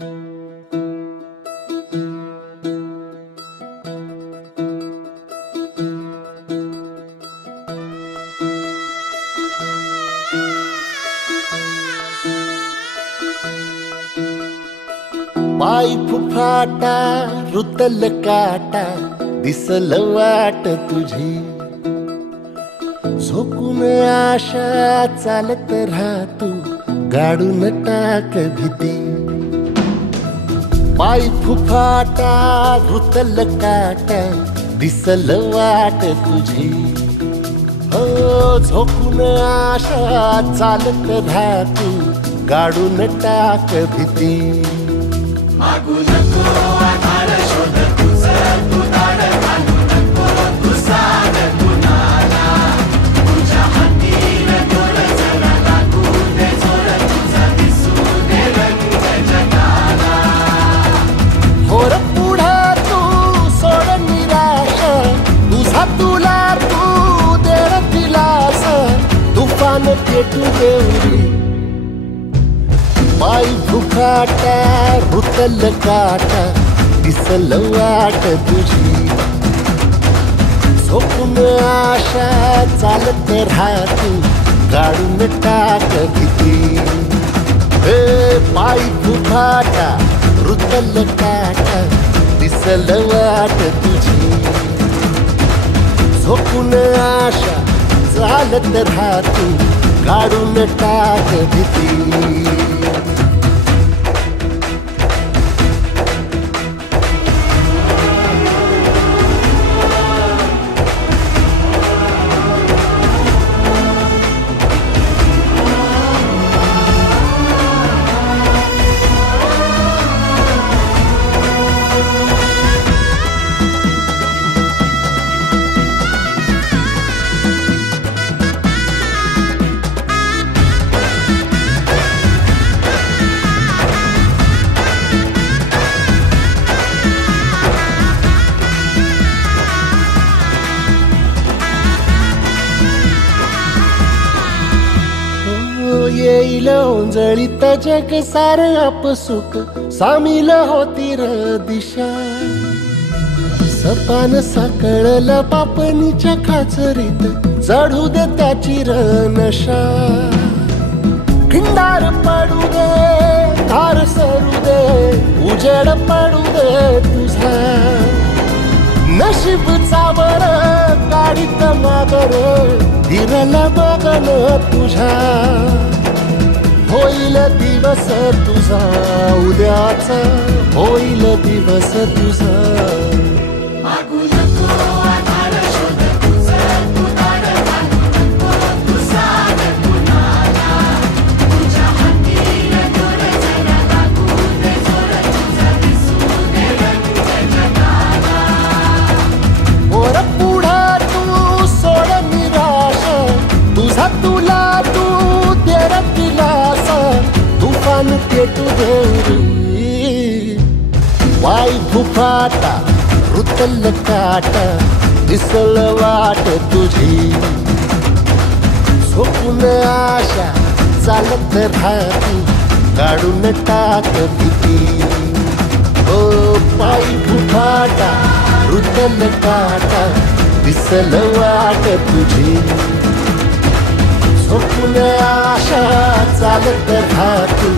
पाय फुफाटा रुतल काटा दिसल वाट तुझी झोकून आशा चालत राहतू गाडून टाक भीती पाय फुफाटा रुतल काटा दिसल वाट तुझी हो झोकून आशा चालत राहतू गाडून टाक भीती मागू नको आधार शोध तुझं तू दाड घालू नको तू साध कुणाला तुझ्या हातीन तोड जरा लागू दे जोर तुझा दिसू दे रंग जगाला होर पुढं तू सोड निराश तुझा तुला तू देर दिलास तुफान पेटू देवरी पाय फुफाटा रुतल काटा दिसल वाट तुझी झोपून आशा चालत राहतू गाडून टाक भीती पाय फुफाटा रुतल काटा दिसल वाट तुझी झोपून आशा चालत राहतू गाडून टाक भीती येईल ओंजळीत जग सार आपसुक सामील होती र दिशा सपान साकळल पापणीच्या खाचरीत चढू दे त्याची र नशा खिंडार पडू दे धार सरू दे उजेड पडू दे तुझा नशीब चावर काढीत मागर दिरल बघन तुझ्या होईल दिवस तुझा उद्याचा होईल दिवस तुझा मागू नको आधार शोध तुझं तू दाड घालू नको तू साध कुणाला तुझ्या हातीन तोड जरा लागू दे जोर तुझा दिसू दे रंग जगाला वर पुढं तू सोड निराश तुझा तुला तू देर दिलास तुफान पेटू देवरी पाय फुफाटा रुतल काटा दिसल वाट तुझी झोपून आशा चालत राहतू काढून टाक भीती पाय फुफाटा रुतल काटा दिसल वाट तुझी झोपून आशा चालत राहतू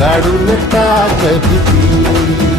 काढून टाक भीती